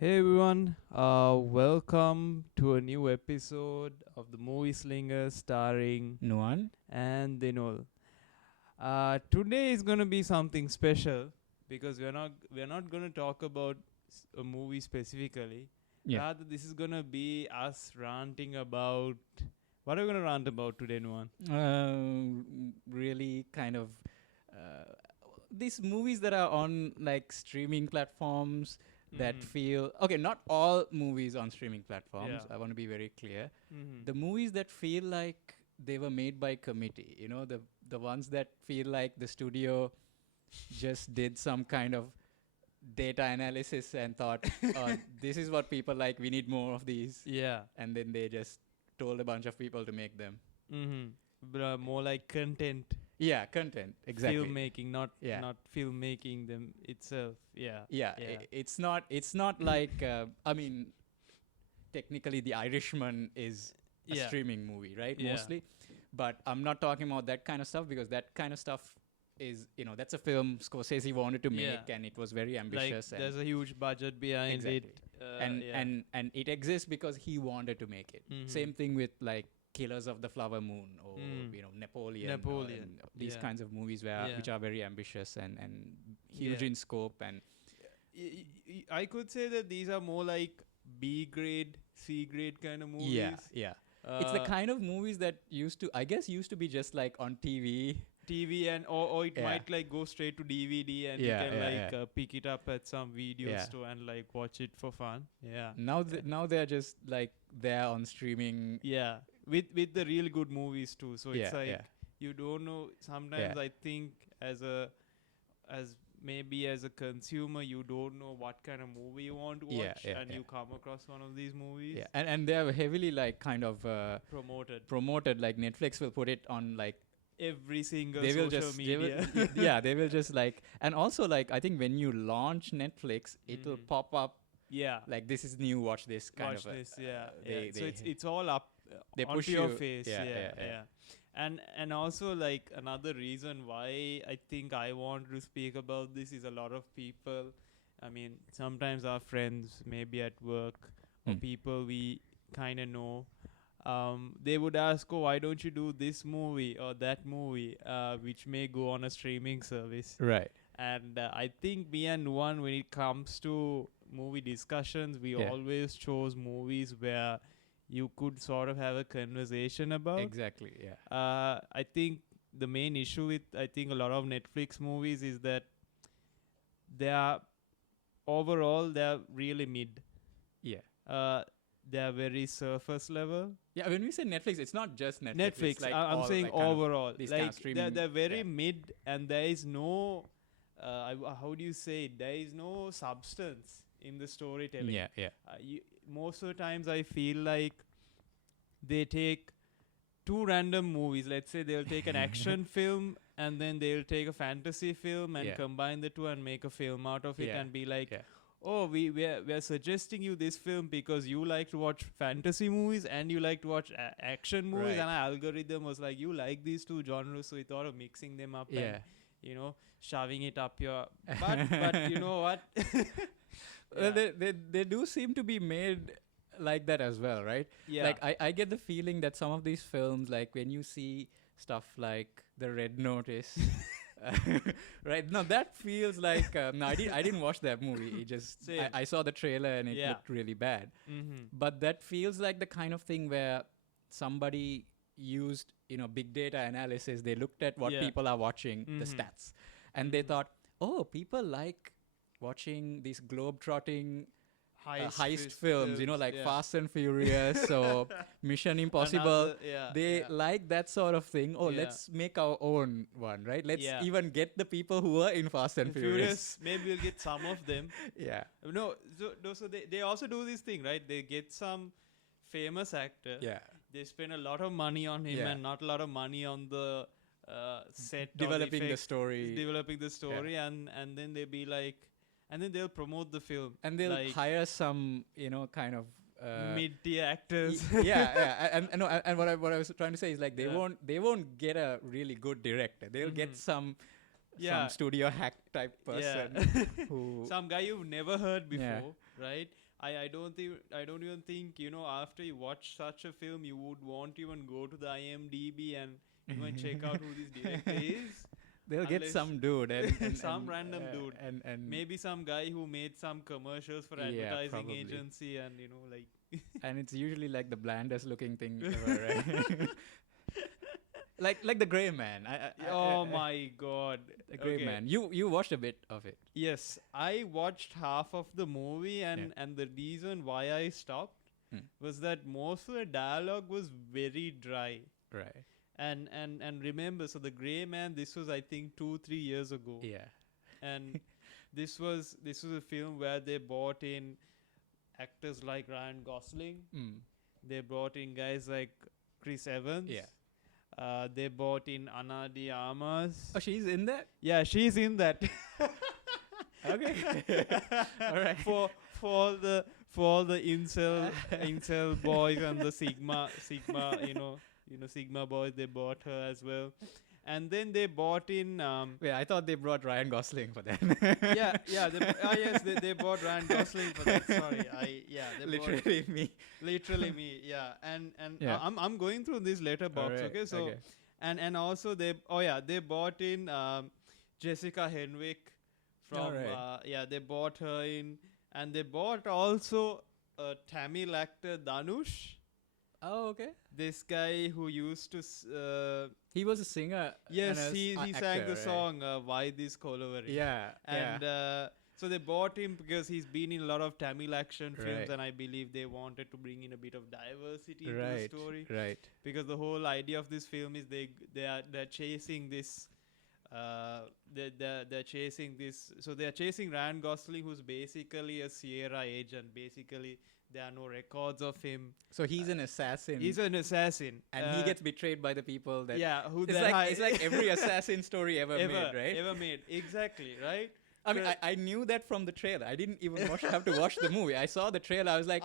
Hey everyone, welcome to a new episode of the Movieslingers starring Nuan? and Dinul. Today is gonna be something special because we're not gonna talk about a movie specifically. Yeah. Rather, this is gonna be us ranting about what are we gonna rant about today, Nuan? Really kind of uh, these movies that are on like streaming platforms that Mhm. feel okay, not all movies on streaming platforms. Yeah. I want to be very clear. Mhm. The movies that feel like they were made by committee, the ones that feel like the studio just did some kind of data analysis and thought, this is what people like, we need more of these. Yeah. And then they just told a bunch of people to make them. Mhm. More like content. Yeah, content. Exactly. Filmmaking, not Yeah. not filmmaking them itself. Yeah. Yeah, Yeah. it's not like I mean, technically The Irishman is a Yeah. streaming movie, right? Yeah. Mostly. But I'm not talking about that kind of stuff because that kind of stuff is, that's a film Scorsese wanted to make Yeah. and it was very Like ambitious there's a huge budget behind exactly. it. And Yeah. and it exists because he wanted to make it. Mhm. Same thing with like Killers of the Flower Moon or Napoleon, Napoleon. and these Yeah. kinds of movies Yeah. which are very ambitious and huge Yeah. in scope and I could say that these are more like B grade, C grade kind of movies. yeah. It's the Uh, kind of movies that used to be just like on TV. TV or it Yeah. might like go straight to DVD and Yeah, you can yeah, like yeah. pick it up at some video Yeah. store and like watch it for fun. Yeah. Now they're just like there on streaming. Yeah. With the real good movies too. So it's Yeah, like yeah. you don't know sometimes Yeah. I think as maybe as a consumer you don't know what kind of movie you want to watch Yeah, yeah, and yeah. you come across one of these movies Yeah, and they're heavily like kind of promoted like Netflix will put it on like every single they will social just media. yeah, they will just like, and also like I think when you launch Netflix it'll Mhm. pop up Yeah. like this is new, watch this kind Watch of this, yeah, they, yeah. So they it's all up they onto push your you. face. Yeah, Yeah, yeah, yeah, yeah. And also like another reason why I think I want to speak about this is a lot of people. I mean, sometimes our friends, maybe at work, or Hmm. people we kind of know, they would ask, "Oh, why don't you do this movie or that movie, which may go on a streaming service?" Right. And I think me and one, when it comes to movie discussions, we Yeah. always chose movies where you could sort of have a conversation about. Exactly. Yeah. I think the main issue with I think a lot of Netflix movies is that they are overall they're really mid. Yeah. They're very surface level. Yeah. When we say Netflix, it's not just Netflix. Netflix. It's like I'm all, saying like, kind of overall, these kind of like streaming. they're very yeah. mid, and there is no. How do you say it? There is no substance in the storytelling. Yeah. Yeah. Most of the times, I feel like they take two random movies. Let's say they'll take an action film and then they'll take a fantasy film and Yeah. combine the two and make a film out of it Yeah. and be like, Yeah. oh, we're suggesting you this film because you like to watch fantasy movies and you like to watch action movies, Right. and our algorithm was like, you like these two genres, so we thought of mixing them up Yeah. and shoving it up your but you know what? Well, Yeah. they do seem to be made like that as well, right? Yeah. Like I get the feeling that some of these films, like when you see stuff like The Red Notice, right? No, that feels like no, I didn't watch that movie. It just Same. I saw the trailer and it Yeah. looked really bad. Mm-hmm. But that feels like the kind of thing where somebody used big data analysis. They looked at what Yeah. people are watching, the Mhm. stats, and they Mhm. thought, oh, people like watching these globe-trotting heist films, like yeah. Fast and Furious or Mission Impossible. Another- yeah, They yeah. like that sort of thing. Oh, Yeah. let's make our own one, right? Let's Yeah. even get the people who are in Fast and Furious. Maybe we'll get some of them. Yeah, No, so they also do this thing, right? They get some famous actor. yeah. They spend a lot of money on him Yeah. and not a lot of money on the set. or Developing the effects, story. Developing the story, and then they be like, and then they'll promote the film. And they'll like hire some, kind of mid-tier actors. yeah, and no, and what I was trying to say is like Yeah. they won't get a really good director. They'll get Mhm. some Yeah. studio hack type person Yeah. who Some guy you've never heard before, Yeah. right? I don't even think, after you watch such a film, you would want even go to the IMDb and even check out who this director is. They'll get Unless some dude some random dude, and maybe some guy who made some commercials for Yeah, advertising probably. agency, and like and it's usually like the blandest looking thing ever, right? like the Gray Man. oh my god, The Gray okay. Man. You watched a bit of it. Yes, I watched half of the movie, and the reason why I stopped was that most of the dialogue was very dry. Right. And remember, so the Gray Man, this was I think 2-3 years ago. Yeah. And this was a film where they brought in actors like Ryan Gosling. They brought in guys like Chris Evans. Yeah. They brought in Ana de Armas. Oh, she's in that? Yeah, she's in that. Okay. All right. For all the incel boys and the Sigma Sigma boys, they bought her as well. And then they bought in Wait, I thought they brought Ryan Gosling for that. yes, they bought Ryan Gosling for that. Sorry, they Literally me. literally me, yeah. And Yeah. I'm going through this letterbox, Alright, okay? So okay. and also they bought in Jessica Henwick from Alright. they bought her in, and they bought also Tamil actor Dhanush. Oh, okay. This guy who used to He was a singer. yes, and he sang actor, the right? song Why This Colovery. Yeah. And so they bought him because he's been in a lot of Tamil action films, Right. and I believe they wanted to bring in a bit of diversity into the Right. story. Right. Because the whole idea of this film is they're chasing this. They're chasing this. So they're chasing Ryan Gosling, who's basically a Sierra agent. Basically, there are no records of him. So he's an assassin. He's an assassin, and he gets betrayed by the people that. who It's like every assassin story ever made, right? Ever made, exactly, right? I mean, I knew that from the trailer. I didn't even have to watch the movie. I saw the trailer. I was like,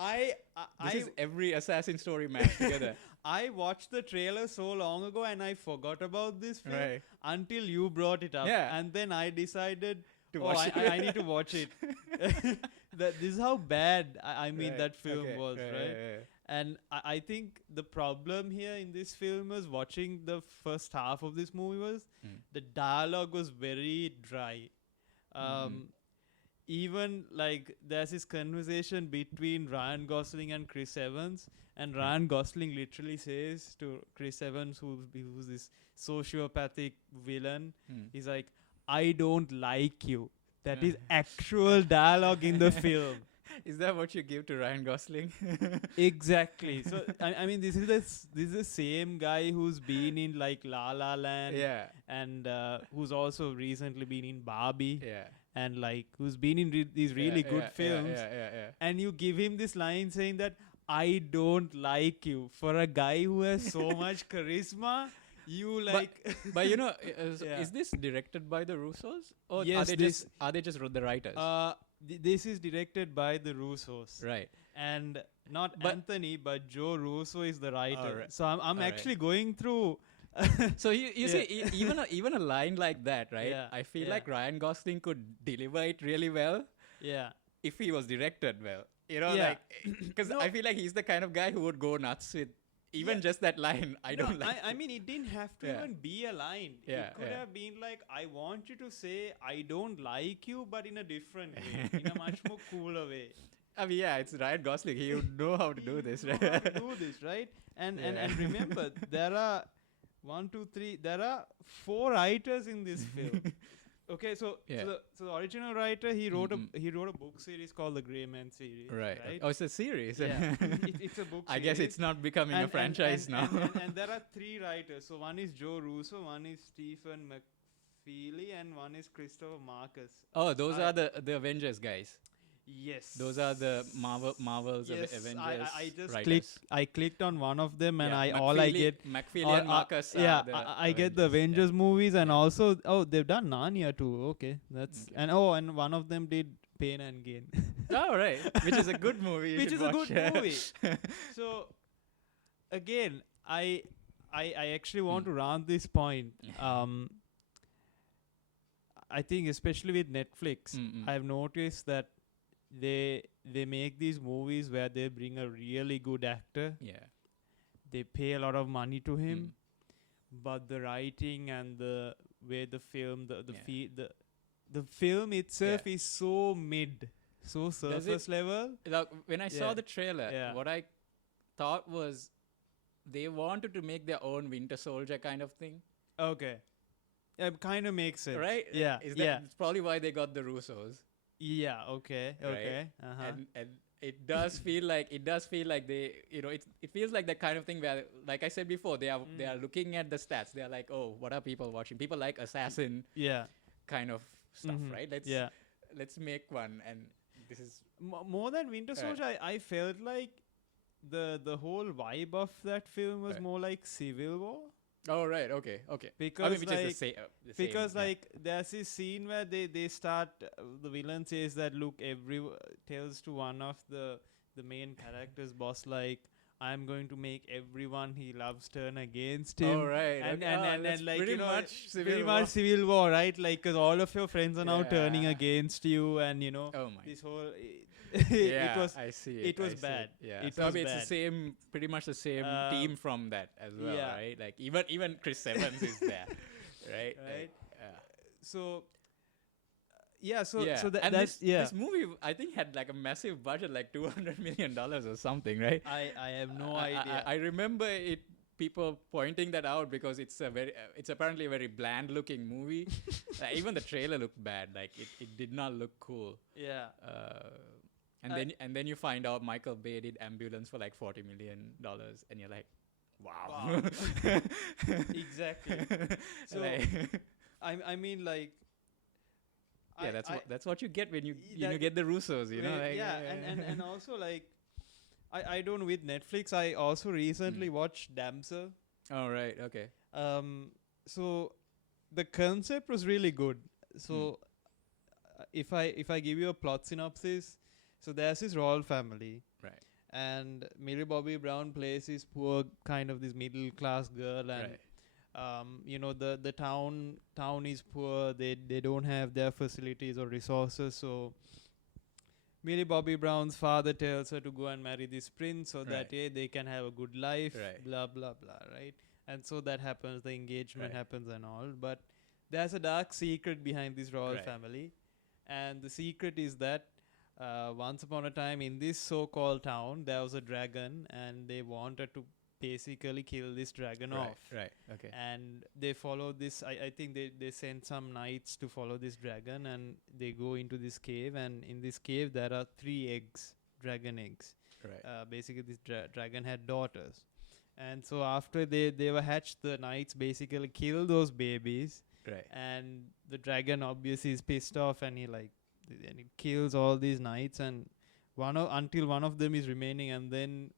this is every assassin story mashed together. I watched the trailer so long ago, and I forgot about this film Right. until you brought it up. Yeah. And then I decided To watch it. I need to watch it. This is how bad Right. that film Okay. was, right? Yeah. And I think the problem here in this film was watching the first half of this movie was the dialogue was very dry. Even like there's this conversation between Ryan Gosling and Chris Evans, and Ryan Gosling literally says to Chris Evans, who's this sociopathic villain, he's like, "I don't like you." That is actual dialogue in the film. Is that what you give to Ryan Gosling? Exactly. So I mean, this is the same guy who's been in like La La Land, Yeah. and who's also recently been in Barbie, Yeah. and like who's been in these really good films. Yeah. And you give him this line saying that I don't like you, for a guy who has so much charisma. You like, But you know, Yeah. is this directed by the Russos, or Yes, are they just the writers? this is directed by the Russos, Right. and not But- Anthony, but Joe Russo is the writer. Alright. So I'm Alright. actually going through. So you see, even a line like that, right? Yeah, I feel yeah. like Ryan Gosling could deliver it really well Yeah. if he was directed well. You know, Yeah. like because No. I feel like he's the kind of guy who would go nuts with even Yeah. just that line. I don't like. I mean, it didn't have to Yeah. even be a line. Yeah, It could yeah. have been like, I want you to say, I don't like you, but in a different way, in a much more cooler way. I mean, yeah, it's Ryan Gosling. He would know how to do this, You know how right? to do this, right? And Yeah. remember, there are 1, 2, 3. There are 4 writers in this film. Okay, so Yeah. so the original writer, he wrote Mm-mm. a book series called the Grey Man series. Right. Right. Oh, it's a series. Yeah. It's a book. I guess series. it's not becoming a And- franchise now. and there are 3 writers. So one is Joe Russo, one is Stephen McFeely, and one is Christopher Marcus. Oh, those I- are the Avengers guys. Yes. Those are the Marvel's Yes, Avengers. I just writers. clicked on one of them, and Yeah, all I McFeely- get. McFeely and Marcus. Yeah, are the I get the Avengers movies, and Yeah. also they've done Narnia too. Okay, that's Okay. and one of them did Pain and Gain, Oh, right. Which is a good movie. you which should is a watch. good movie. So again, I actually want to round this point. I think especially with Netflix, Mm-mm. I've noticed that they make these movies where they bring a really good actor. Yeah. They pay a lot of money to him, Mm. but the writing and the way the film Yeah. the film itself Yeah. is so mid, so Does it? surface level. Like, when I saw Yeah. the trailer, Yeah. what I thought was they wanted to make their own Winter Soldier kind of thing, Okay, it kind of makes sense. right? Yeah, Is that yeah, it's probably why they got the Russos, yeah. Okay, right? okay. Uh-huh. And it does feel like they, it feels like that kind of thing where, like I said before, they are looking at the stats. They are like, oh, what are people watching? People like assassin Yeah. kind of stuff, Mhm. right? Yeah. Let's make one, and this is More than Winter Right. Soldier, I felt like the whole vibe of that film was Right. more like Civil War. oh right, okay. Because I mean, which like is the because same, yeah. like there's this scene where they start the villain says that look tells to one of the main characters boss like I'm going to make everyone he loves turn against him. Oh right, And okay. and That's like pretty you know much Civil pretty War. much Civil War, right? Like because all of your friends are now turning Yeah. against you, and you know Oh my. this whole Yeah, it was I see it was I see bad. Yeah, It so I was mean, it's bad. the same, pretty much the same team from that as well, yeah. right? Like even Chris Evans is there, right? Right. Like, So yeah, so yeah. so And that's this movie, I think, had like a massive budget, like $200 million or something, right? I have no I- idea. I remember people pointing that out because it's it's apparently a very bland looking movie. Even the trailer looked bad. Like it did not look cool. Yeah. And then you find out Michael Bay did Ambulance for like $40 million, and you're like, wow. Wow. Exactly. So Like, I mean like yeah, that's what you get when you get the Russos, you know. Like, yeah, and also like I don't with Netflix. I also recently watched Damsel. Oh right, okay. So the concept was really good. So if I give you a plot synopsis, so there's this royal family, Right. and Millie Bobby Brown plays this poor kind of this middle class girl, and Right. you know the town is poor. They don't have their facilities or resources, so Millie Bobby Brown's father tells her to go and marry this prince so that Right. they can have a good life, Right. blah blah blah, right? And so that happens, the engagement Right. happens and all, but there's a dark secret behind this royal Right. family, and the secret is that once upon a time in this so-called town there was a dragon, and they wanted to basically kill this dragon off. Right. Okay. And they follow this. I think they send some knights to follow this dragon, and they go into this cave, and in this cave there are 3 eggs, dragon eggs. Right. Basically this dragon had daughters, and so after they were hatched, the knights basically kill those babies, Right. and the dragon obviously is pissed off, and and he kills all these knights, and until one of them is remaining, and then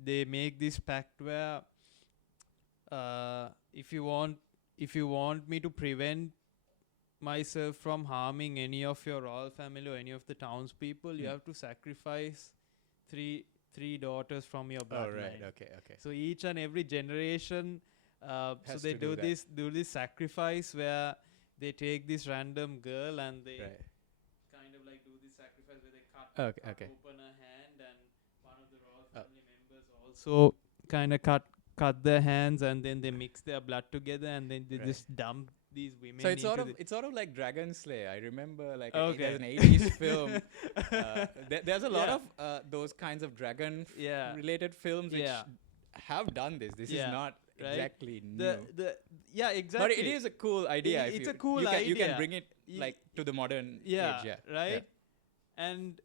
they make this pact where if you want me to prevent myself from harming any of your royal family or any of the townspeople, you have to sacrifice three daughters from your bloodline. Oh right. Okay. So each and every generation, so Has they to do do this sacrifice where they take this random girl and they Right. kind of like do this sacrifice where they cut Okay. open her hand, and one of the royal family members also kind of cut their hands, and then they mix their blood together, and then they Right. just dump these women. So it's into sort of like Dragon Slayer. I remember like Okay. there's an 80s film. There's a lot Yeah. of those kinds of dragon Yeah. related films which Yeah. have done this. This Yeah. is not Right? exactly new. Yeah, exactly. But it is a cool idea. if It's you, a cool you idea. can bring it Y- like to the modern yeah, age. Yeah. right. And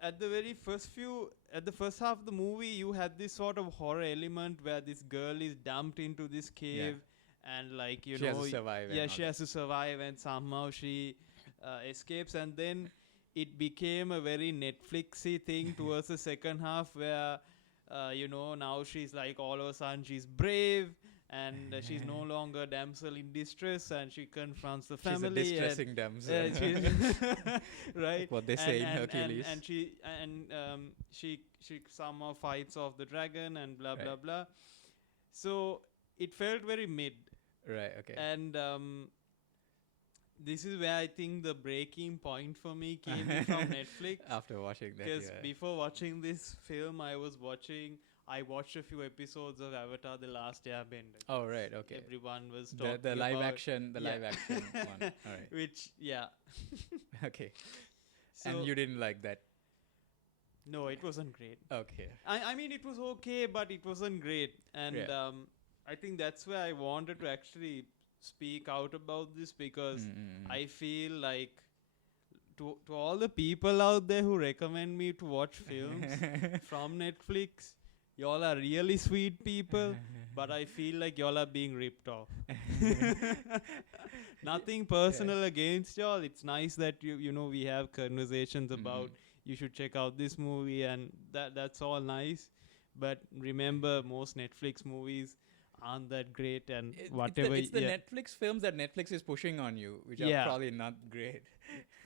at the first half of the movie, you had this sort of horror element where this girl is dumped into this cave, and like She has to survive and yeah, all she that. has to survive, and somehow she escapes, and then it became a very Netflixy thing towards the second half where now she's like all of a sudden she's brave, and she's no longer damsel in distress, and she confronts the She's a family. distressing damsel. Right. What they say in Hercules. And she somehow fights off the dragon and blah blah Right. blah. So it felt very mid, Right. Okay. and this is where I think the breaking point for me came in from Netflix. After watching that, Because yeah. before watching this film, I watched a few episodes of Avatar: The Last Airbender. Oh, right, okay. Everyone was The talking live about action, yeah. live action one. All right. Which Okay. So And you didn't like that. no, it wasn't great. Okay. I mean, it was okay, but it wasn't great. And Yeah. I think that's where I wanted to actually speak out about this, because I feel like to all the people out there who recommend me to watch films from Netflix, y'all are really sweet people, but I feel like y'all are being ripped off. Nothing personal against y'all. It's nice that you know we have conversations about you should check out this movie, and that's all nice. But remember, most Netflix movies aren't that great, and whatever. It's the Netflix films that Netflix is pushing on you, which are Yeah. probably not great.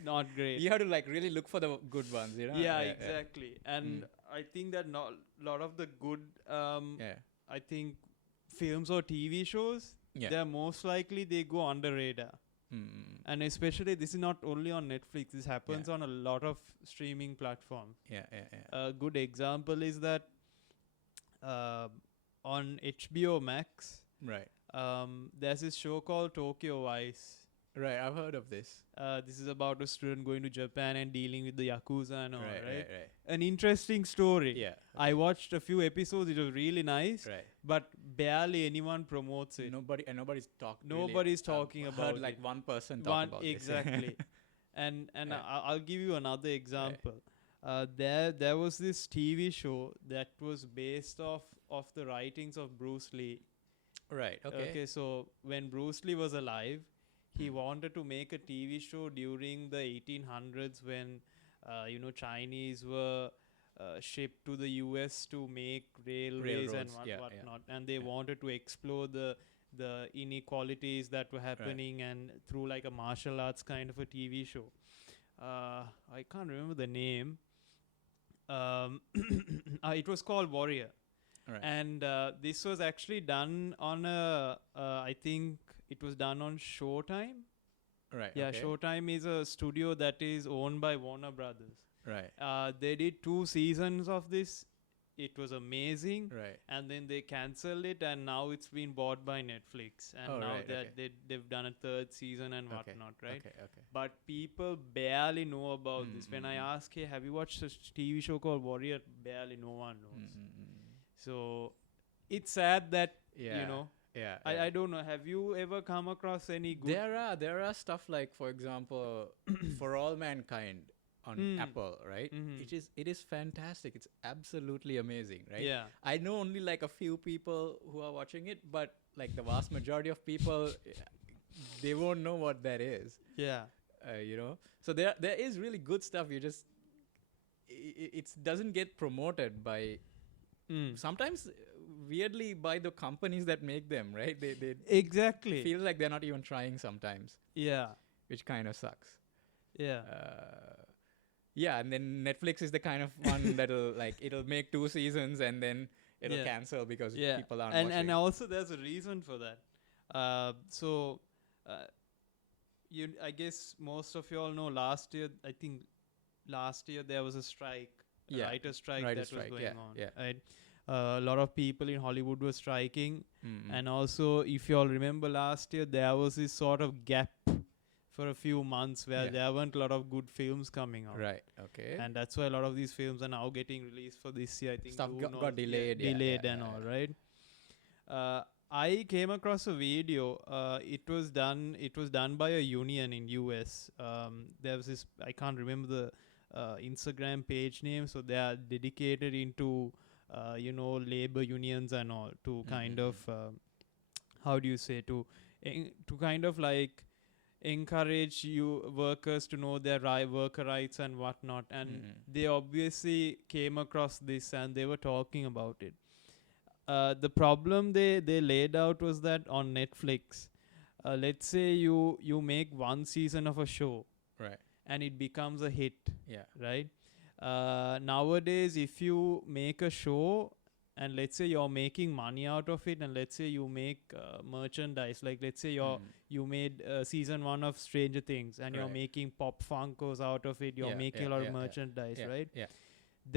Not great. You have to like really look for the good ones, you know? Yeah, exactly. And I think that not lot of the good I think films or TV shows, they're most likely they go under radar. And especially this is not only on Netflix, this happens on a lot of streaming platforms. A good example is that on HBO Max, Right. there's this show called Tokyo Vice. Right, I've heard of this. This is about a student going to Japan and dealing with the Yakuza and all, Right. An interesting story. Yeah. I watched a few episodes, it was really nice, Right. but barely anyone promotes it. Nobody's Nobody's talking I've about heard like it. one person talk about exactly. this. and Yeah. I'll give you another example. There was this TV show that was based off the writings of Bruce Lee. Right, okay. So when Bruce Lee was alive, he wanted to make a TV show during the 1800s when, Chinese were shipped to the US to make railways and whatnot. And they wanted to explore the inequalities that were happening and through like a martial arts kind of a TV show. I can't remember the name. It was called Warrior. Right. And this was actually done on I think it was done on Showtime. Right. Yeah, okay. Showtime is a studio that is owned by Warner Brothers. Right. They did 2 seasons of this. It was amazing. Right. And then they cancelled it, and now it's been bought by Netflix. And now they've done a 3rd season and whatnot, right? Okay. But people barely know about this. When I ask, hey, have you watched a TV show called Warrior? Barely no one knows. So it's sad that, Yeah. I don't know. Have you ever come across any good... There are stuff like, for example, For All Mankind on Apple, right? It is fantastic. It's absolutely amazing, right? Yeah. I know only like a few people who are watching it, but like the vast majority of people, they won't know what that is. Yeah. So there is really good stuff. You just it doesn't get promoted by sometimes weirdly by the companies that make them, right? They exactly feel like they're not even trying sometimes. Yeah. Which kind of sucks. Yeah. And then Netflix is the kind of one that'll like it'll make 2 seasons and then it'll cancel because people aren't watching. And also there's a reason for that. I guess most of you all know last year there was a strike, writer's strike that was going on. Yeah. Right? A lot of people in Hollywood were striking. And also, if you all remember last year, there was this sort of gap for a few months where there weren't a lot of good films coming out. Right, okay. And that's why a lot of these films are now getting released for this year. I think stuff got delayed. All, right? I came across a video. It was done by a union in US. There was this, I can't remember the Instagram page name, so they are dedicated into labor unions and all to kind of how do you say to kind of like encourage you workers to know their worker rights and whatnot. And they obviously came across this and they were talking about it. The problem they laid out was that on Netflix, let's say you make 1 season of a show, right, and it becomes a hit, yeah, right? Nowadays, if you make a show and let's say you're making money out of it, and let's say you make merchandise, like let's say you made season 1 of Stranger Things, and you're Right. making pop Funkos out of it, you're Yeah, making yeah, a lot of yeah, yeah. merchandise, Yeah, right? yeah.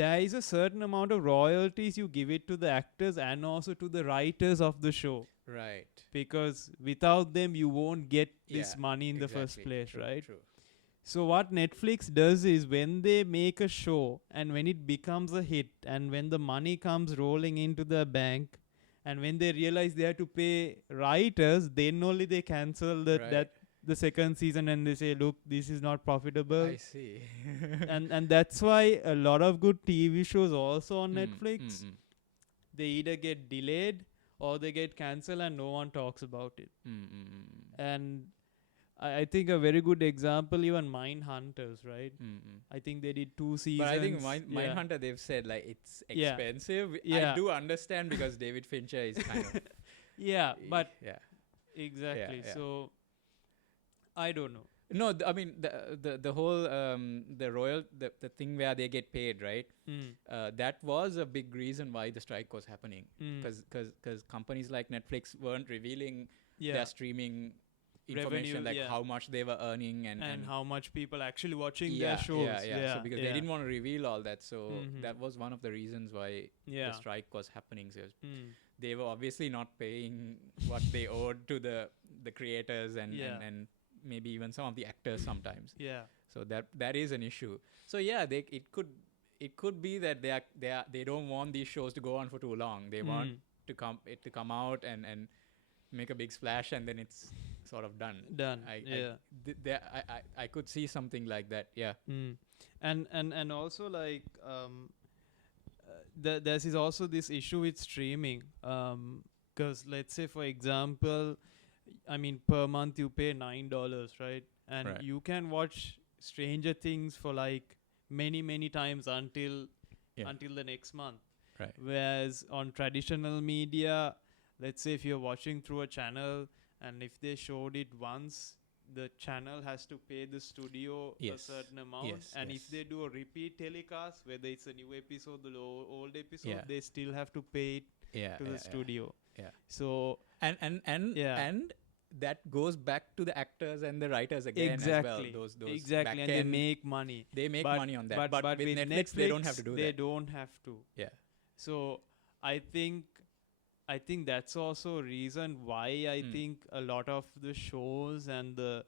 There is a certain amount of royalties you give it to the actors and also to the writers of the show, Right. because without them you won't get this Yeah, money in the first exactly. place, True, right? True. So what Netflix does is, when they make a show and when it becomes a hit and when the money comes rolling into the bank, and when they realize they have to pay writers, then only they cancel Right. the second season, and they say, look, this is not profitable. I see. And that's why a lot of good TV shows also on Mm, Netflix, mm, mm, they either get delayed or they get cancelled and no one talks about it. mm, mm, mm, mm. And I think a very good example, even Mindhunters, right? Mm, mm. I think they did 2 seasons. But I think yeah. Mindhunter, they've said like it's Yeah. expensive. Yeah. I do understand because David Fincher is kind of Yeah, but yeah. exactly. yeah. So I don't know. No, I mean the whole the thing where they get paid, right? That was a big reason why the strike was happening, because companies like Netflix weren't revealing their streaming information, Revenue, like how much they were earning and how much people actually watching yeah, their shows. yeah. So because they didn't want to reveal all that, so that was one of the reasons why Yeah. the strike was happening. So Mm. they were obviously not paying what they owed to the creators and maybe even some of the actors sometimes. Yeah. So that is an issue. So yeah, it could be that they don't want these shows to go on for too long. They want to come out and make a big splash, and then it's sort of done. I could see something like that. Yeah. And also, like, there's is also this issue with streaming, because let's say, for example, I mean, per month you pay $9, right? And Right. you can watch Stranger Things for like many times until the next month. Right. Whereas on traditional media, let's say if you're watching through a channel, and if they showed it once, the channel has to pay the studio a Yes. certain amount. Yes, And yes. if they do a repeat telecast, whether it's a new episode, the old episode, Yeah. they still have to pay it Yeah. to the studio. Yeah. So And that goes back to the actors and the writers again exactly, as well. Those exactly, and they make money. they make But- money on that. But with Netflix, Netflix, they don't have to do They that. don't have to. Yeah. So I think that's also a reason why I think a lot of the shows and the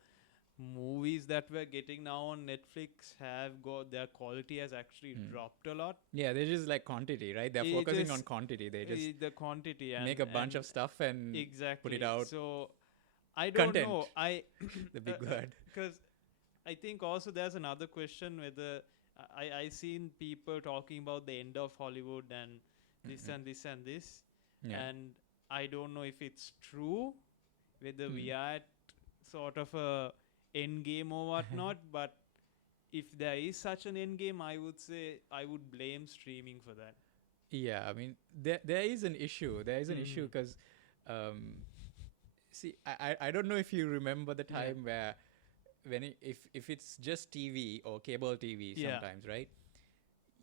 movies that we're getting now on Netflix have got their quality has actually dropped a lot. Yeah, they're just like quantity, right? They're It focusing just- on quantity. They just The quantity and make a bunch of stuff and exactly put it out. So I don't Content. know. the big word. Because I think also there's another question whether I seen people talking about the end of Hollywood and this and this and this, Yeah. and I don't know if it's true, whether we are at sort of a end game or whatnot. But if there is such an end game, I would say I would blame streaming for that. Yeah, I mean, there is an issue. There is an issue because, see, I don't know if you remember the time where if it's just TV or cable TV sometimes, right?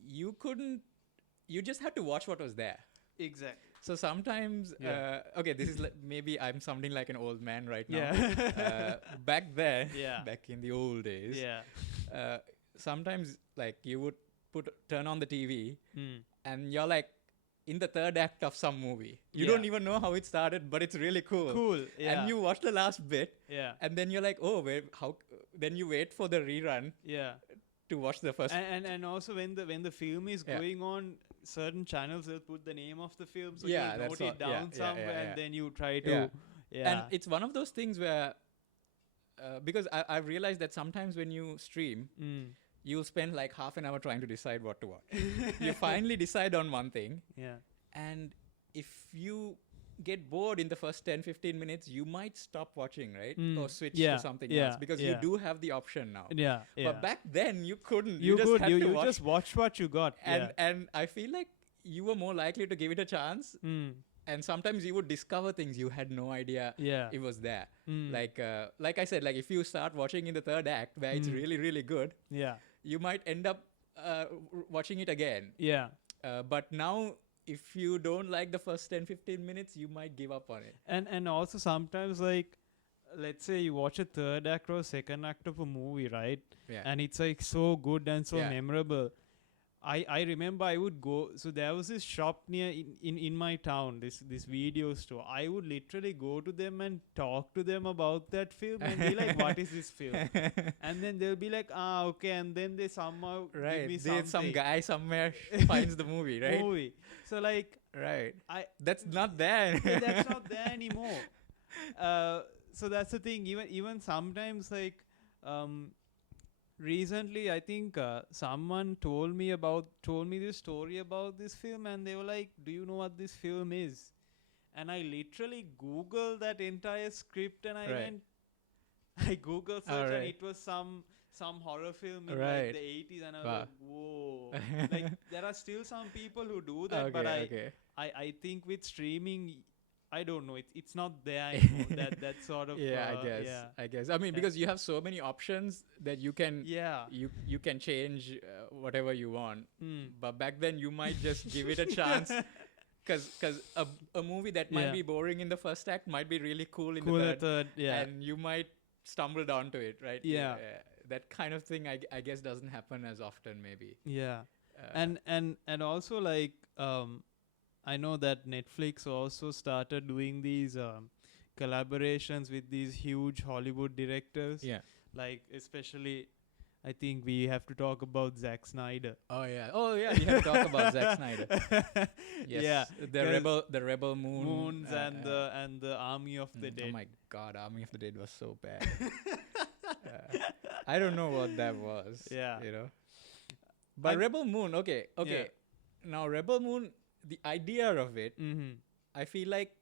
You just had to watch what was there. Exactly. So sometimes, okay, this is maybe I'm sounding like an old man right now. Yeah. Back then, Yeah. back in the old days, Yeah. sometimes like you would turn on the TV Mm. and you're like in the third act of some movie. You Yeah. don't even know how it started, but it's really cool. Cool. Yeah. And you watch the last bit, Yeah. and then you're like, oh, how? Then you wait for the rerun Yeah. to watch the first. And also when the film is Yeah. going on, certain channels will put the name of the film, so Yeah, you that's note it what- yeah, down yeah, somewhere, yeah, and yeah. then you try to. Yeah. Yeah. And it's one of those things where, because I've realized that sometimes when you stream, you'll spend like half an hour trying to decide what to watch. You finally decide on one thing, Yeah. and if you get bored in the first 10-15 minutes, you might stop watching, right? Or switch Yeah, to something yeah, else, because yeah. you do have the option now. Yeah. Yeah. But back then you couldn't. you just could had to you watch. just watch what you got. And I feel like you were more likely to give it a chance. Yeah. And sometimes you would discover things you had no idea Yeah. it was there. Mm. Like I said, like if you start watching in the third act where it's really, really good, Yeah. you might end up watching it again. Yeah. But now if you don't like the first 10-15 minutes, you might give up on it. And also sometimes, like, let's say you watch a third act or second act of a movie, right? Yeah. And it's like so good and so Yeah. memorable. I remember I would go, so there was this shop near in my town, this video store. I would literally go to them and talk to them about that film and be like, what is this film? And then they'll be like, okay, and then they somehow give Right. me Some something. guy somewhere finds the movie, right? Movie. So like Right. I That's not there. yeah, that's not there anymore. So that's the thing. Even sometimes, like, recently I think someone told me this story about this film, and they were like, "Do you know what this film is?" And I literally Googled that entire script, and I Right. went, I Google search, and Alright. it was some horror film in Right. like the 80s, and I was Wow. like, "Whoa!" Like, there are still some people who do that, but Okay. I think with streaming, I don't know. It's not there anymore. that sort of Yeah, I guess. I mean, because you have so many options that you can yeah. you can change whatever you want. Mm. But back then, you might just give it a chance. Because a movie that might Yeah. be boring in the first act might be really cool in Cool the at third, third, yeah. and you might stumble down to it, right? Yeah. That kind of thing, I guess, doesn't happen as often, maybe. Yeah. Uh, And also, like, I know that Netflix also started doing these collaborations with these huge Hollywood directors. yeah. Like, especially, I think we have to talk about Zack Snyder. Oh yeah. You have to talk about Zack Snyder. Yes. Yeah. The Rebel Moon. Moons and the Army of the Oh Dead. my God, Army of the Dead was so bad. I don't know what that was. Yeah. You know. But I'm- Rebel Moon, okay. Now Rebel Moon, the idea of it, Mm-hmm. I feel like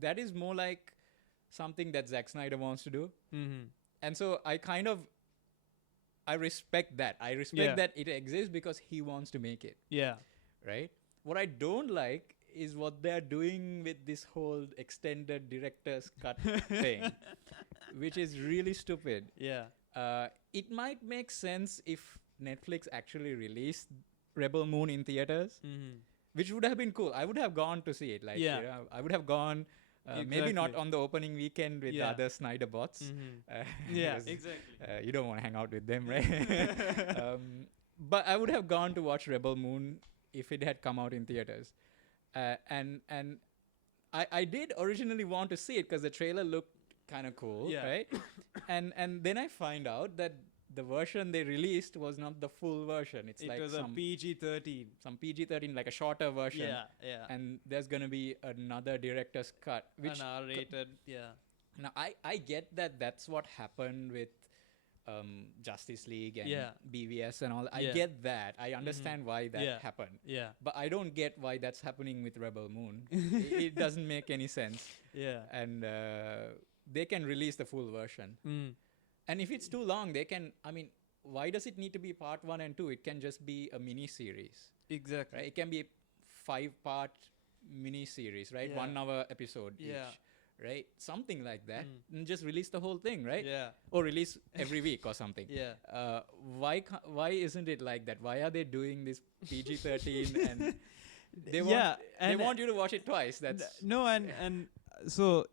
that is more like something that Zack Snyder wants to do. Mm-hmm. And so I respect that. I respect Yeah. that it exists because he wants to make it, Yeah. right? What I don't like is what they're doing with this whole extended director's cut thing, which is really stupid. Yeah. It might make sense if Netflix actually released Rebel Moon in theaters, Mm-hmm. which would have been cool. I would have gone to see it. Like, Yeah. you know, I would have gone. Maybe not Exactly. on the opening weekend with the Yeah. other Snyder bots. Mm-hmm. Yeah, because, exactly. you don't want to hang out with them, right? But I would have gone to watch Rebel Moon if it had come out in theaters. And I did originally want to see it because the trailer looked kind of cool, Yeah. right? and then I find out that the version they released was not the full version. It's It like was a some PG-13. PG-13, like a shorter version. Yeah, yeah. And there's gonna be another director's cut, which An R-rated, yeah. now I get that that's what happened with Justice League and Yeah. BVS and all. I Yeah. get that. I understand why that Yeah. happened, Yeah, but I don't get why that's happening with Rebel Moon. It doesn't make any sense. yeah. And they can release the full version. Mm. And if it's too long, they can. I mean, why does it need to be part 1 and 2? It can just be a mini series, Exactly. right? It can be a 5-part mini series, right? Yeah. 1 hour episode Yeah. each, right? Something like that. And just release the whole thing, right? Yeah, Or release every week or something. yeah. Why isn't it like that? Why are they doing this PG-13 and they Yeah, they and- want you to watch it twice? That's No, and so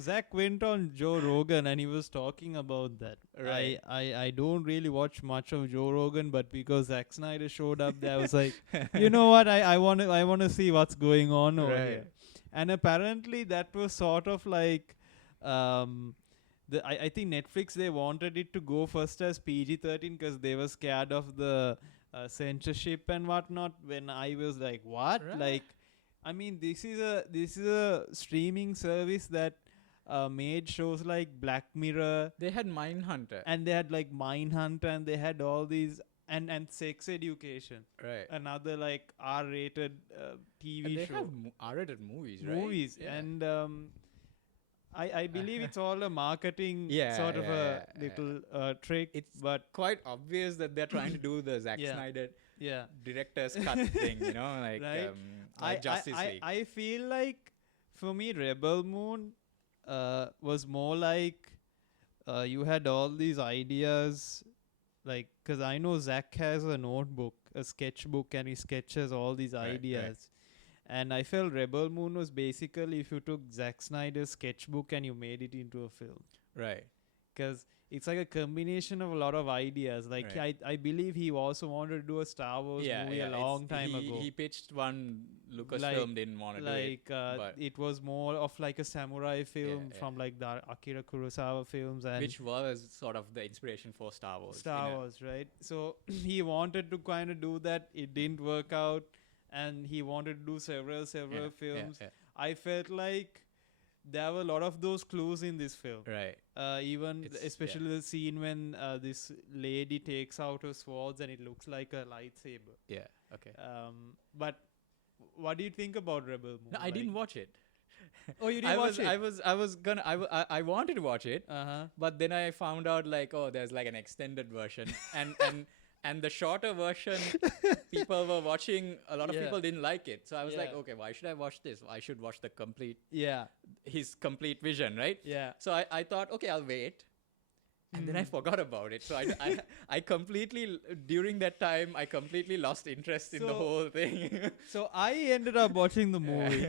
Zach went on Joe Rogan and he was talking about that. Right. I don't really watch much of Joe Rogan, but because Zack Snyder showed up there, I was like, you know what? I wanna see what's going on over Right. here. And apparently that was sort of like I think Netflix, they wanted it to go first as PG-13 because they were scared of the censorship and whatnot. When I was like, what? Right. Like, I mean, this is a streaming service that made shows like Black Mirror, they had Mindhunter, and they had like Mindhunter, and they had all these and Sex Education, right? another like R-rated TV And they show. have R-rated movies, right? Movies, Yeah. and I believe it's all a marketing Yeah, sort of yeah, a little trick. It's but quite obvious that they're trying to do the Zack Yeah. Snyder yeah, director's cut thing, you know, like Right. like Justice League. I feel like for me, Rebel Moon was more like you had all these ideas, like, because I know Zach has a notebook a sketchbook and he sketches all these Right, right. ideas. And I felt Rebel Moon was basically if you took Zack Snyder's sketchbook and you made it into a film. Right. Because it's like a combination of a lot of ideas. Like Right. I believe he also wanted to do a Star Wars movie a long time ago. He pitched one. Lucasfilm Like- didn't want to do it. Like but- it was more of like a samurai film yeah. from like the Akira Kurosawa films and Which was sort of the inspiration for Star Wars. Star Wars, right? So he wanted to kind of do that. It didn't work out, and he wanted to do several films. Yeah. I felt like there were a lot of those clues in this film. Right. Even It's- especially the scene when this lady takes out her swords and it looks like a lightsaber. Yeah. Okay. But what do you think about Rebel Moon? No, I didn't watch it. Oh, you didn't watch it? I wanted to watch it, Uh-huh. but then I found out like, oh, there's like an extended version, and the shorter version, people were watching. A lot of Yeah. people didn't like it, so I was like, Yeah. okay, why should I watch this? I should watch the Yeah. his complete vision, right? Yeah. So I thought, okay, I'll wait. And then I forgot about it. So I completely, during that time, I completely lost interest in the So- whole thing. So I ended up watching the movie.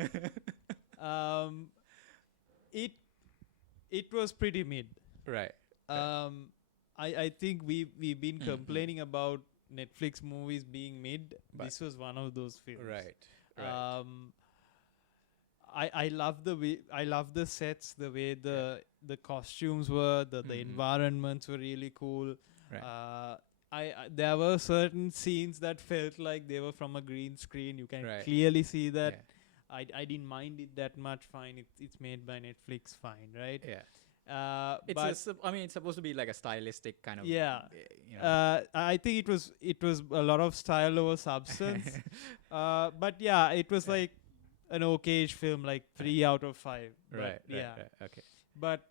It was pretty mid. Right. I think we've been Mhm. complaining about Netflix movies being mid. But- This was one of those films. Right. Right. I love the way I love the sets, the way the costumes were, the Mhm. environments were really cool. Right. I there were certain scenes that felt like they were from a green screen. You can Right. clearly see that. Yeah. I didn't mind it that much. Fine, it's made by Netflix. Fine, right? Yeah. But It's supposed to be like a stylistic kind of. Yeah. You know. I think it was a lot of style over substance. But yeah, it was like an okay-ish film, like 3 out of 5. But right. yeah. Right. Okay. But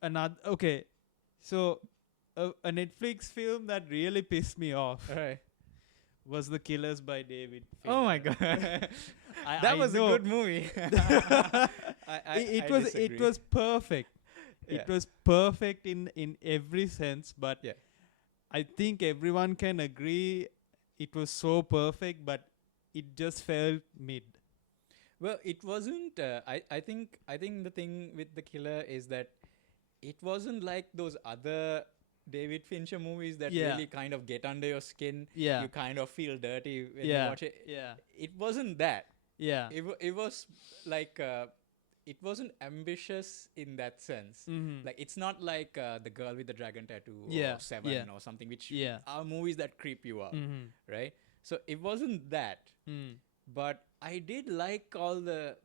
another okay, so a Netflix film that really pissed me off All right. was The Killers by David Fincher. Oh my god. I That was a know. good movie. It was perfect. Yeah. It was perfect in every sense, but Yeah. I think everyone can agree it was so perfect, but it just felt mid. Well, it wasn't. I think the thing with The Killer is that it wasn't like those other David Fincher movies that Yeah. really kind of get under your skin. Yeah. You kind of feel dirty when Yeah. you watch it. Yeah. It wasn't that. Yeah. It was like it wasn't ambitious in that sense. Mm-hmm. Like it's not like The Girl with the Dragon Tattoo Yeah, or Seven yeah. or something, which Yeah. are movies that creep you out, Mm-hmm. right? So it wasn't that. Mm. But I did like all the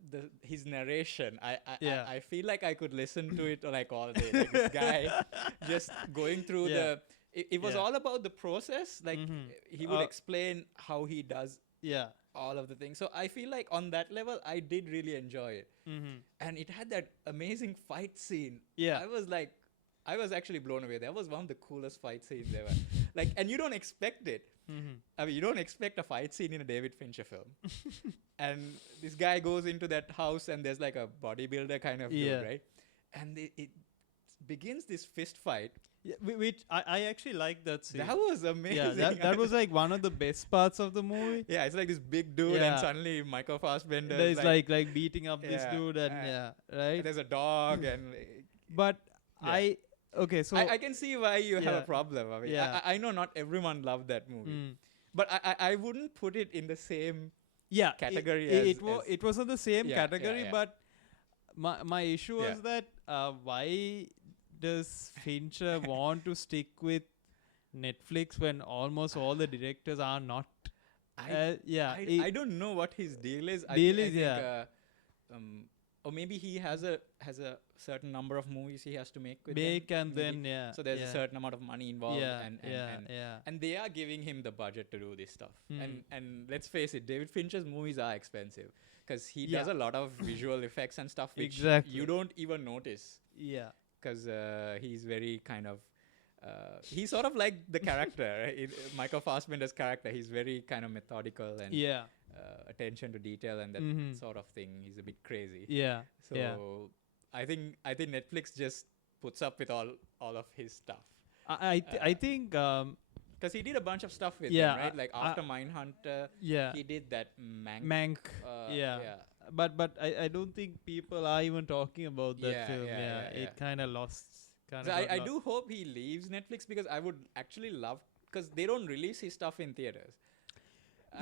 his narration. Yeah. I feel like I could listen to it like all day. Like this guy just going through Yeah. it was Yeah. all about the process. Like Mhm. he would Uh, explain how he does Yeah. all of the things. So I feel like on that level, I did really enjoy it. Mm-hmm. And it had that amazing fight scene. Yeah. I was actually blown away. That was one of the coolest fight scenes ever. Like, and you don't expect it. Mm-hmm. I mean, you don't expect a fight scene in a David Fincher film. And this guy goes into that house and there's like a bodybuilder kind of Yeah. dude, right? And it begins this fist fight. Yeah, which I actually like that scene. That was amazing. Yeah, that was like one of the best parts of the movie. Yeah, it's like this big dude and Yeah. suddenly Michael Fassbender There's is like beating up this Yeah, dude and and right. there's a dog and But Yeah. okay, so I can see why you have Yeah. a problem. I mean, Yeah. I know not everyone loved that movie. mm, But I wouldn't put it in the same yeah, category it, as- it was on the same Yeah, yeah, category, yeah. but my issue Yeah. was that why does Fincher want to stick with Netflix when almost all the directors are not? I don't know what his deal is. Deal I is, think, yeah. Or maybe he has a certain number of movies he has to make with make them, and maybe. then yeah. So there's yeah, a certain amount of money involved, yeah, and yeah. and they are giving him the budget to do this stuff. Mm. And let's face it, David Fincher's movies are expensive because he Yeah. does a lot of visual effects and stuff which Exactly. you don't even notice Yeah. because he's very kind of. He's sort of like the character, right? Michael Fassbender's character. He's very kind of methodical and Yeah. attention to detail and that Mhm. sort of thing. He's a bit crazy. Yeah. So yeah. I think Netflix just puts up with all of his stuff. I think because he did a bunch of stuff with Yeah, him, right? Like after Mindhunter, yeah, he did that Mank. Yeah. yeah. But I don't think people are even talking about that Yeah, film. yeah, Yeah, yeah, it kind of lost. Kind So of I do hope he leaves Netflix because I would actually love because they don't release his stuff in theaters.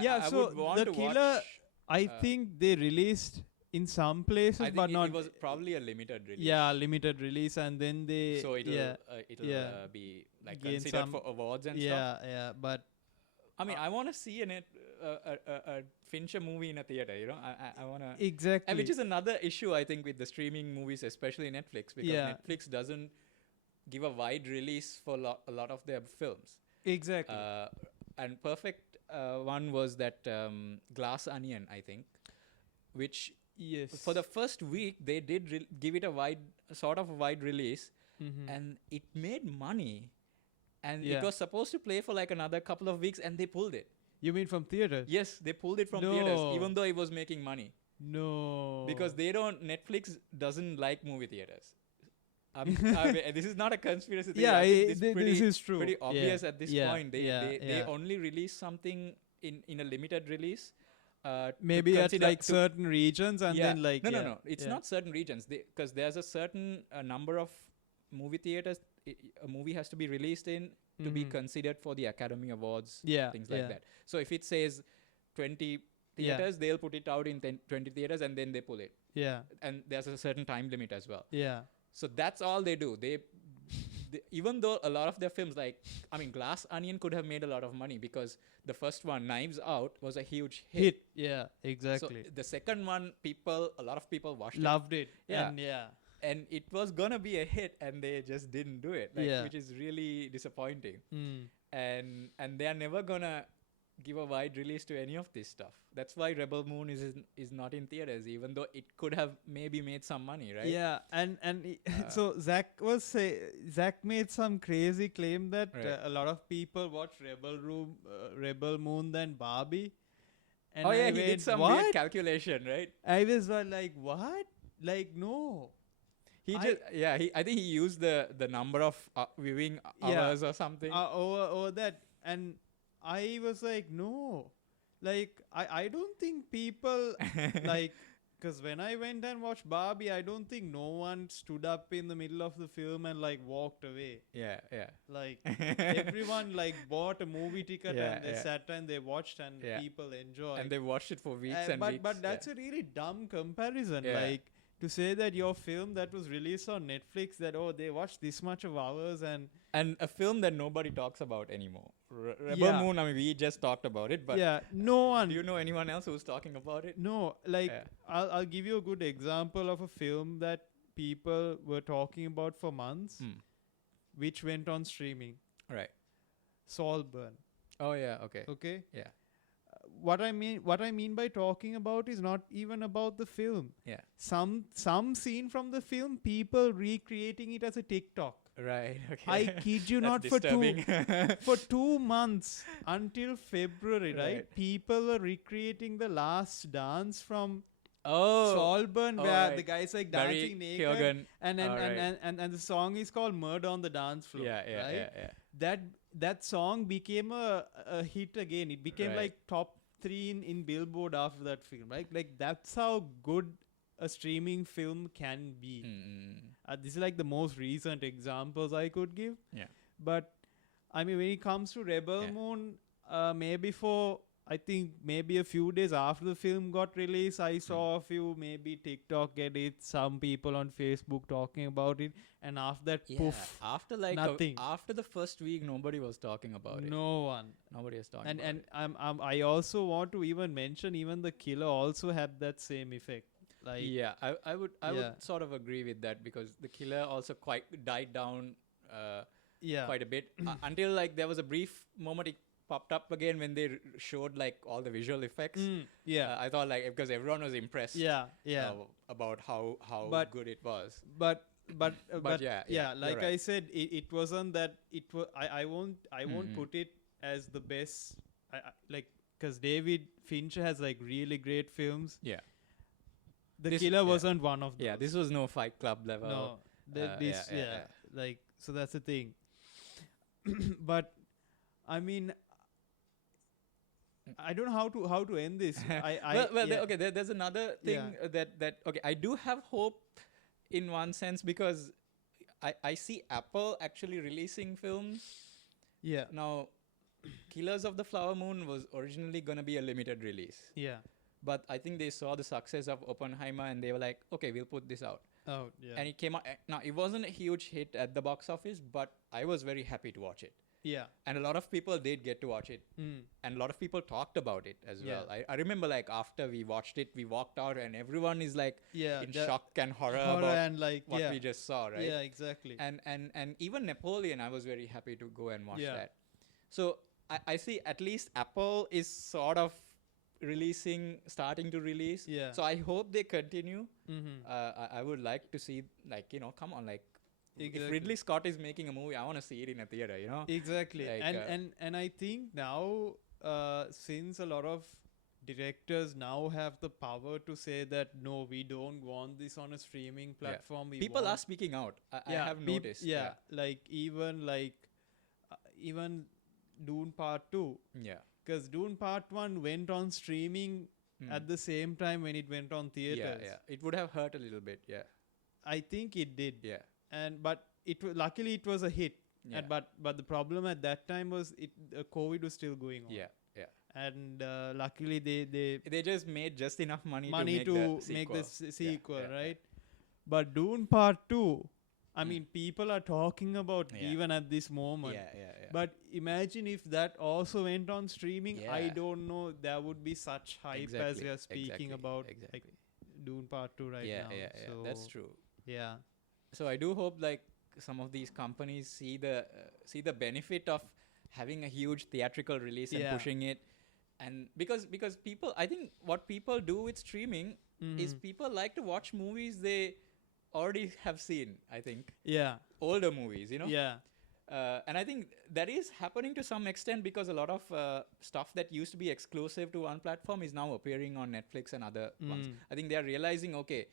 Yeah, I so would want The to Killer, watch. I think they released in some places, I think but not. it was probably a limited release. Yeah, limited release, and then they. So it'll yeah, yeah, be like gain considered some. for awards and stuff. Yeah, yeah, but I mean, I want to see a Fincher movie in a theater. You know, I want to. exactly. Which is another issue I think with the streaming movies, especially Netflix, because Yeah. Netflix doesn't give a wide release for a lot of their films. Exactly. And perfect one was that Glass Onion, I think, which yes. for the first week they did give it a wide release, Mhm. and it made money, and Yeah. it was supposed to play for like another couple of weeks, and they pulled it. You mean from theaters? Yes, they pulled it from theaters, No. even though it was making money, No. because Netflix doesn't like movie theaters. I mean, this is not a conspiracy theory. Yeah, I think this is true. pretty Yeah, obvious at this yeah, point. They yeah. only release something in a limited release. To Maybe at consider like to- certain regions, and yeah. then like No. It's yeah. not certain regions. Because there's a certain number of movie theaters a movie has to be released in to be Mhm. considered for the Academy Awards. Yeah, Things yeah. like that. So if it says 20 Yeah. theaters, they'll put it out in 20 theaters, and then they pull it. Yeah, And there's a certain time limit as well. yeah, So that's all they do. They even though a lot of their films, like Glass Onion, could have made a lot of money because the first one, Knives Out, was a huge hit. Yeah, exactly. So the second one, a lot of people watched Loved it. Yeah. And yeah. and it was gonna be a hit, and they just didn't do it, Yeah. which is really disappointing. Mm. And they are never gonna give a wide release to any of this stuff. That's why Rebel Moon is not in theaters, even though it could have maybe made some money, right? Yeah, and so Zach made some crazy claim that Right. a lot of people watch Rebel Moon than Barbie. And Oh yeah, I he did went, some what? weird calculation, right? I was like, what? Like, no. He I- I think he used the number of viewing Yeah. hours or something. Over that, and I was like, no. Like, I don't think people like, because when I went and watched Barbie, I don't think no one stood up in the middle of the film and like walked away. yeah. Like everyone like bought a movie ticket Yeah, and they yeah. sat and they watched and Yeah. people enjoyed. And they watched it for weeks and but weeks. but that's a really dumb comparison. Yeah. Like to say that your film that was released on Netflix, that they watched this much of hours and a film that nobody talks about anymore. Rebel Yeah. Moon, I mean, we just talked about it, but yeah, no one. do you know anyone else who's talking about it? No, like Yeah. I'll give you a good example of a film that people were talking about for months, Hmm. which went on streaming. Right. Saltburn. Oh yeah. Okay. Okay. Yeah. What I mean by talking about is not even about the film. Yeah. Some scene from the film, people recreating it as a TikTok. Right. Okay. I kid you not, That's for disturbing. for 2 months until February, right? Right. People are recreating the last dance from Oh. Saltburn, oh, where right. the guy's like Barry dancing naked, Keoghan. and Alright. and the song is called "Murder on the Dance Floor." Yeah. right? Yeah. That song became a hit again. It became Right. like top 3 in Billboard after that film, right? Like that's how good a streaming film can be. Mm. This is like the most recent examples I could give. Yeah. But I mean, when it comes to Rebel Yeah. Moon, I think maybe a few days after the film got released, I saw a few maybe TikTok edits, some people on Facebook talking about it, and after that, Yeah. poof, After like nothing. after the first week, nobody was talking about it. no one. Nobody was talking And about it. I also want to even mention even The Killer also had that same effect. Like Yeah, I would Yeah. would sort of agree with that because The Killer also quite died down yeah, quite a bit until like there was a brief moment it popped up again when they showed like all the visual effects. yeah, I thought like because everyone was impressed yeah, yeah. about how But- good it was. But yeah, like you're I right. said, it wasn't that it was. I won't Mm-mm. put it as the best. Like because David Fincher has like really great films. Yeah. The This- Killer yeah. wasn't one of those. Yeah, this was no Fight Club level. no. yeah, This yeah. like so that's the thing. But I mean, I don't know how to end this. There's another thing that okay, I do have hope in one sense because I see Apple actually releasing films yeah, now. Killers of the Flower Moon was originally gonna be a limited release, yeah. but I think they saw the success of Oppenheimer and they were like, okay, we'll put this out. Oh, yeah. And it came out. Now it wasn't a huge hit at the box office, but I was very happy to watch it. Yeah. And a lot of people did get to watch it, and a lot of people talked about it as well. I remember like after we watched it, we walked out and everyone is like in shock and horror about and like what we just saw, right? Yeah, exactly. And even Napoleon, I was very happy to go and watch Yeah. that. So I see at least Apple is sort of starting to release. Yeah. So I hope they continue. Mm-hmm. I would like to see, like, come on, like, Exactly. if Ridley Scott is making a movie, I want to see it in a theater, Exactly. Like, And I think now, since a lot of directors now have the power to say that no, we don't want this on a streaming platform. We people want are speaking out. I have noticed. Like even Dune Part 2. Yeah. Because Dune Part 1 went on streaming at the same time when it went on theaters. Yeah. It would have hurt a little bit. Yeah. I think it did. Yeah. But luckily it was a hit. Yeah. But the problem at that time was COVID was still going on. Yeah. And luckily they just made just enough money to make the sequel, right? But Dune Part 2, I mean, people are talking about even at this moment. Yeah. But imagine if that also went on streaming. Yeah. I don't know. There would be such hype as we are speaking about like Dune Part 2 right now. Yeah. So That's true. Yeah. So I do hope like some of these companies see the benefit of having a huge theatrical release and pushing it. And because people, I think what people do with streaming is people like to watch movies they already have seen, I think. Yeah. Older movies, Yeah. And I think that is happening to some extent because a lot of stuff that used to be exclusive to one platform is now appearing on Netflix and other ones. I think they are realizing, okay,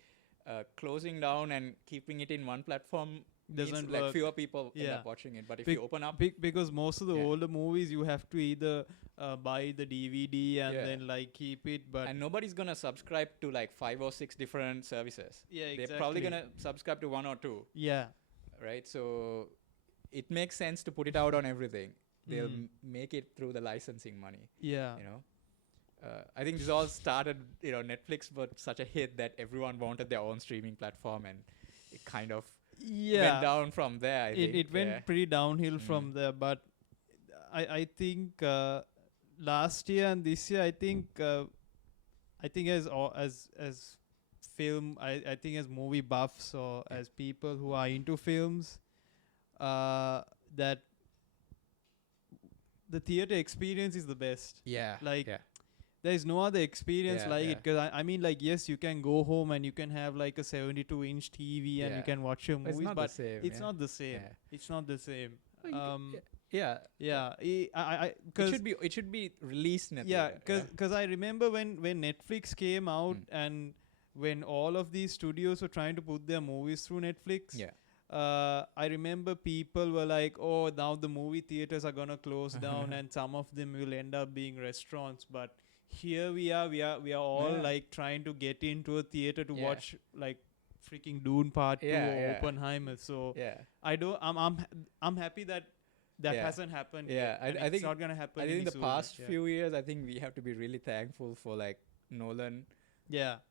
closing down and keeping it in one platform doesn't means, like, work. fewer people end up watching it. But if you open up... because most of the older movies, you have to either buy the DVD and then like keep it. And nobody's going to subscribe to like 5 or 6 different services. Yeah, exactly. They're probably going to subscribe to 1 or 2. Yeah. Right? So it makes sense to put it out on everything. They'll make it through the licensing money. Yeah. I think this all started, Netflix was such a hit that everyone wanted their own streaming platform, and it kind of went down from there. I think it went pretty downhill from there. But I think last year and this year, I think as film, I think as movie buffs or as people who are into films, that the theater experience is the best. Yeah. Like, there is no other experience like it. Because I mean, like, yes, you can go home and you can have like a 72-inch TV and you can watch your movies, but it's not the same. It's not the same. It should be released in a theater. Because I remember when Netflix came out and when all of these studios were trying to put their movies through Netflix. I remember people were like, oh, now the movie theaters are gonna close down and some of them will end up being restaurants. But here we are all like trying to get into a theater to watch like freaking Dune Part 2 or Oppenheimer. So I'm happy that hasn't happened yet. I think it's not gonna happen. I think in the soon. past few years, I think we have to be really thankful for like Nolan.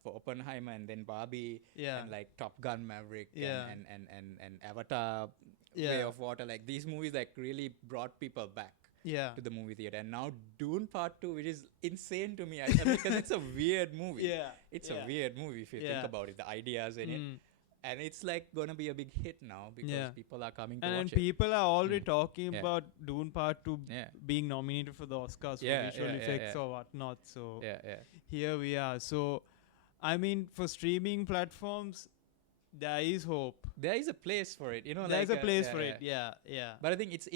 For Oppenheimer and then Barbie and like Top Gun Maverick and Avatar Way of Water. Like these movies like really brought people back to the movie theater. And now Dune Part 2, which is insane to me because it's a weird movie. It's a weird movie if you think about it, the ideas in it. And it's like gonna be a big hit now because people are coming to watch it. And people are already talking about Dune Part 2 being nominated for the Oscars for visual effects or whatnot. So here we are. So I mean, for streaming platforms, there is hope. There is a place for it, There's a place for it. Yeah. But I think it's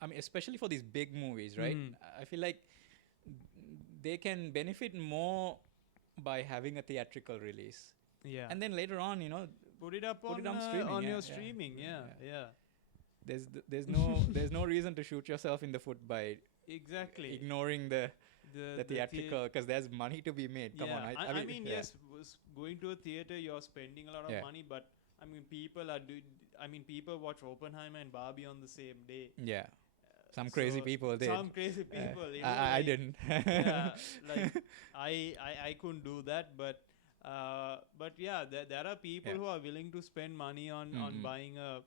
I mean, especially for these big movies, right? I feel like they can benefit more by having a theatrical release. Yeah. And then later on, put it up on streaming. On your streaming. Yeah. there's no reason to shoot yourself in the foot by Exactly. ignoring the The theatrical, because there's money to be made. Come on, I mean, yeah. yes, going to a theater, you're spending a lot of Yeah. money, but I mean, people watch Oppenheimer and Barbie on the same day. Yeah, some crazy So people did. Some crazy people. You know, I like, didn't. yeah, like I couldn't do that, but yeah, there are people Yeah. who are willing to spend money on Mhm. buying a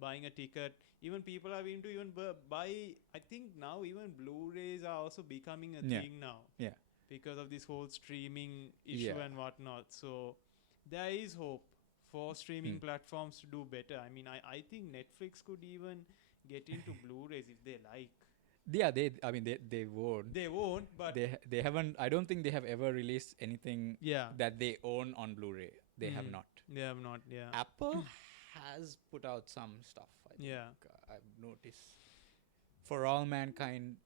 buying a ticket. Even people are willing to even buy. I think now even Blu-rays are also becoming a Yeah. thing now. Yeah. Because of this whole streaming issue Yeah. and whatnot. So there is hope for streaming Hmm. platforms to do better. I mean, I think Netflix could even get into Blu-rays if they like. Yeah, they won't. They won't, but They haven't. I don't think they have ever released anything yeah, that they own on Blu-ray. They have not. they have not. Yeah, Apple has put out some stuff. I think. Yeah. I've noticed. For All Mankind,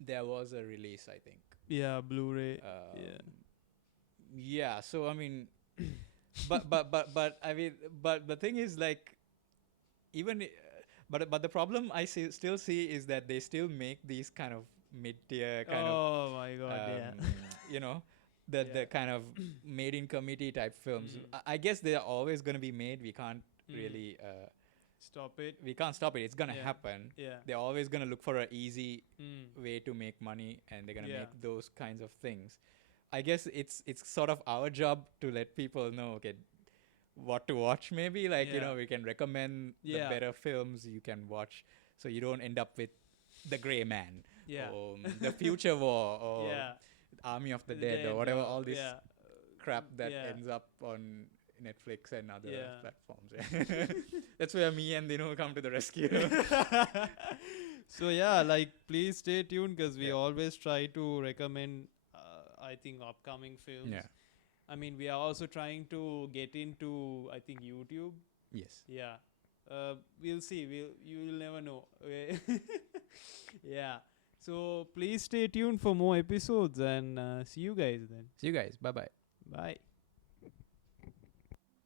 there was a release, I think. yeah, Blu-ray. Yeah. So I mean, but I mean, but the thing is, like, even but the problem I still see is that they still make these kind of mid-tier kind of Oh my god, yeah. you know, the Yeah. kind of made in committee type films. Mm. I guess they are always going to be made. We can't Mm. really Stop it. we can't stop it. It's gonna Yeah. happen. Yeah. They're always gonna look for an easy Mm. way to make money, and they're gonna Yeah. make those kinds of things. I guess it's sort of our job to let people know, okay, what to watch. Maybe, like, you Yeah. know, we can recommend the Yeah. better films you can watch, so you don't end up with The Gray Man, Yeah. or The Future War, or Yeah. Army of the The Dead, or whatever. All this yeah. crap that Yeah. ends up on Netflix and other Yeah. platforms. That's where me and Dino come to the rescue. So yeah, like, please stay tuned because we Yeah. always try to recommend I think upcoming films. Yeah. I mean, we are also trying to get into, I think, YouTube. Yes. Yeah. We'll see. You will never know. Yeah. So please stay tuned for more episodes and see you guys then. See you guys. Bye bye. Bye.